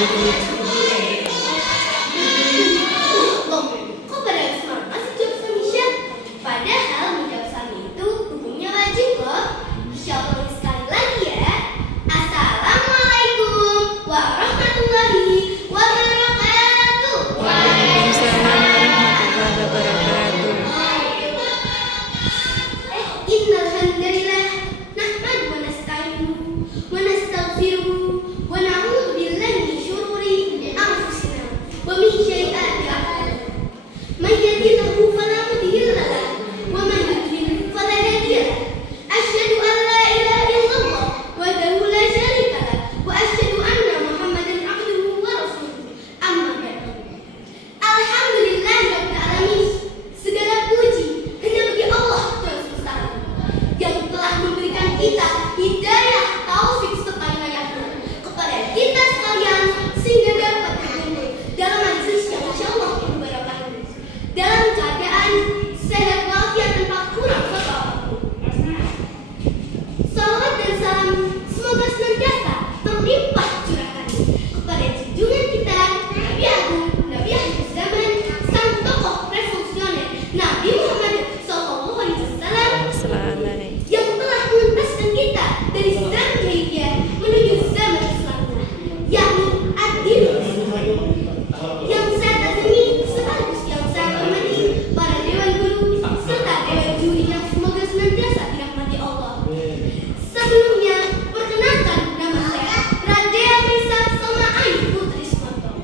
Loh, kok pada semangat sih jawab Samisha? Padahal menjawab Sami itu hukumnya wajib loh. Insyaallah sekali lagi ya. Assalamualaikum warahmatullahi wabarakatuh. Waalaikumsalam warahmatullahi wabarakatuh. Innal hamdalillah nahmaduhu wa nasta'inuhu wa nastaghfiruhu wa na'udzu billahi min syururi anfusina wa min sayyiati a'malina. Man yahdihillahu fala mudilla lahu wa man yudlil fala hadiya lahu. Asyhadu an la ilaha illallah wahdahu la syarika lahu wa asyhadu anna Muhammadan abduhu wa rasuluhu. Amma ba'du. Alhamdulillahirabbil alamin. Segala puji hanya bagi Allah Tuhan semesta alam, yang telah memberikan kita hidayah taufik serta inayahnya kepada kita sekalian sehingga dapat berkumpul dalam majelis yang insyaallah penuh barokah ini dalam keadaan sehat walafiat tanpa kurang suatu apapun. Salawat dan salam semoga senantiasa terlimpah curahkannya kepada junjungan kita Nabi Agung, Nabi akhir zaman, sang tokoh revolusioner Nabi Muhammad Sallallahu Alaihi Wasallam Assalamualaikum. yang telah mengentaskan kita dari zaman jahiliyah menuju zaman Islamnya, yakni ad-dinul Islam. Yang saya kagumi sekaligus yang saya hormati para dewan guru serta dewan juri yang semoga senantiasa dirahmati Allah. Sebelumnya, perkenalkan nama saya Radea Mesa Soma Ayu Putri Sumanto.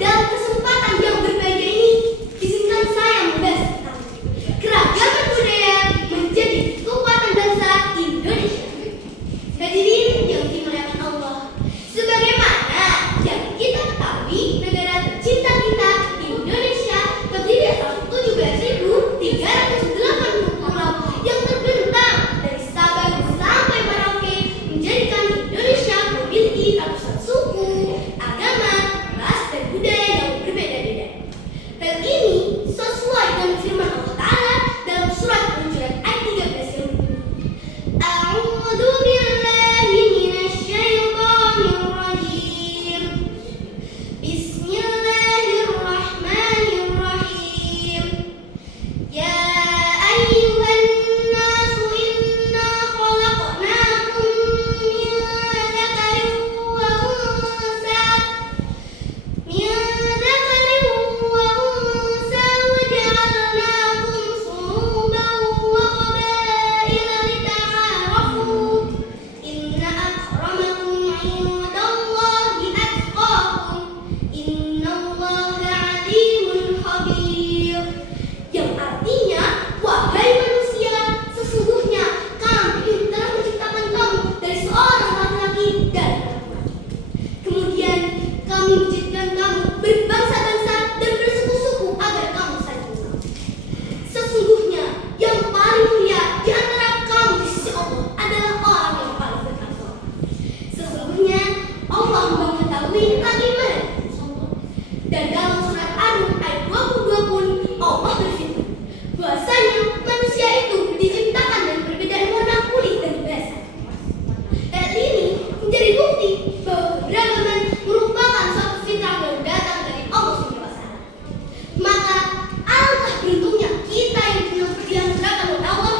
Dalam kesempatan yang berbeda ini, izinkan saya membahas tentang keragaman budaya menjadi kekuatan bangsa Indonesia. Hadirin yang dimuliakan Allah, sebagaimana yang kita ketahui, negara tercinta kita Indonesia terdiri atas 17.380 pulau yang terbentang dari Sabang sampai Merauke, menjadikan Indonesia memiliki ratusan suku, agama, ras, dan budaya yang berbeda-beda. Hal ini sesuai dengan firman Allah Ta'ala dalam surat Al-Hujurat ayat 13 yang berbunyi, A'udzu billahi minasyaitonir rajim. Bismillahirrahmanirrahim. Ya ayyuhan nasu inna khalaqnakum min dzakarin wa unsa وجعلناكم شعوبا وقبائل لتعارفوا إن أكرمكم عند الله أتقاكم إن الله عليم خبير. Yang artinya, wahai manusia, sesungguhnya kami telah menciptakan kamu dari seorang laki-laki dan perempuan. Kemudian kami menjadikan kamu berbangsa-bangsa dan bersuku-suku agar kamu saling kenal. Sesungguhnya yang paling mulia di antara kamu di sisi Allah adalah orang yang paling bertakwa. Sesungguhnya Allah mengetahui lagi mana. Dan dalam surat Ar-Rum ayat 22 pun Allah berfirman bahwasanya manusia itu diciptakan dengan perbedaan warna kulit dan bahasa. Hal ini menjadi bukti bahwa keberagaman merupakan suatu fitrah yang datang dari Allah SWT. Maka alangkah beruntungnya kita yang dianugerahkan oleh Allah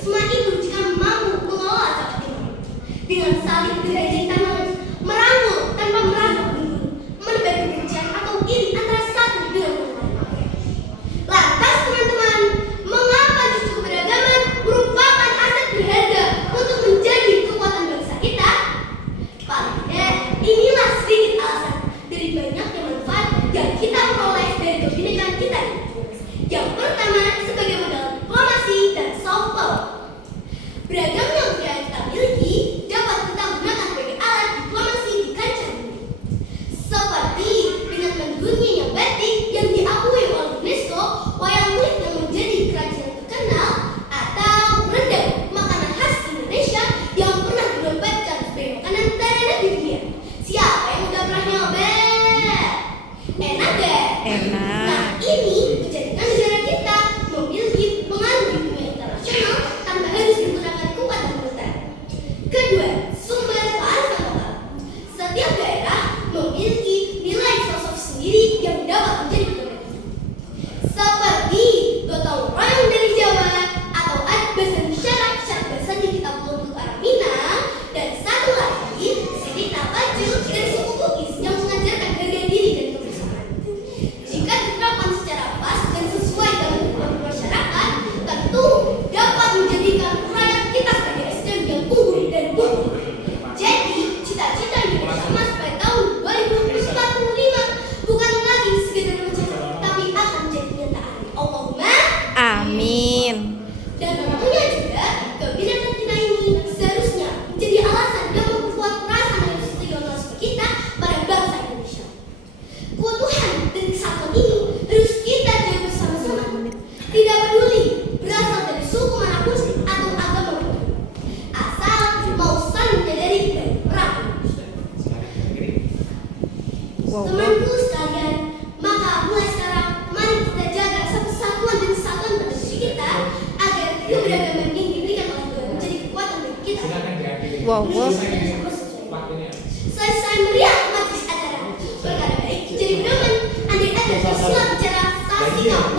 semua itu jika mampu mengelola seperti ini dengan saling bergandeng tangan, merangkul tanpa merasa menggurui, menebar kebencian atau iri antara satu dengan yang lain. Lantas teman-teman, mengapa justru keberagaman merupakan aset berharga untuk menjadi kekuatan bangsa kita? Paling tidak, inilah sedikit alasan dari banyaknya manfaat yang kita peroleh dari kebinekaan kita ini. Yang pertama, sebagai modal diplomasi dan soft power. Beragamnya budaya yang kita miliki dapat kita gunakan sebagai alat diplomasi di kancah dunia. Seperti dengan mendunianya batik yang diakui oleh UNESCO, wayang kulit yang menjadi kerajinan terkenal, atau rendang, makanan khas Indonesia yang pernah dinobatkan sebagai makanan terenak di dunia. Siapa yang udah pernah nyoba? Enak gak? Enak. Nah, ini menjadikan negara kita memiliki pengaruh di dunia internasional tanpa harus menggunakan kekuatan militer. Kedua, sumber kearifan lokal. Setiap daerah dapat menjadi pedoman hidup. Seperti gotong royong dari Jawa atau adbesan syarat besan di kitab Lumbuk orang Minang, dan satu lagi cerita baju dari suku Bugis yang mengajarkan harga diri dan kebersamaan. Jika diterapkan secara pas dan sesuai dengan kebutuhan masyarakat, tentu dapat menjadikan rakyat kita sebagai SDM yang unggul dan mumpuni. Jadi, cita-cita Indonesia Emas pada tahun 2045 bukan lagi sekedar rencana, tapi akan menjadi kenyataan. Allahumma Amin. dan tentunya juga kebinekaan kita ini seharusnya menjadi alasan yang memperkuat perasaan nasionalisme kita pada bangsa Indonesia. Keutuhan dan kesatuan ini harus kita jaga bersama-sama. Tidak peduli berasal dari suku manapun atau agama manapun, asal mau saling menyadari dan merangkul. Wow. Temanku sekalian, maka mulai sekarang mari kita jaga persatuan dan kesatuan pada diri kita agar keberagaman yang diberikan oleh Tuhan menjadi kekuatan bagi kita. Wow. Selesai meriah majelis acara, perkara baik jadi pedoman. Andai ada sila bicara, tak sikap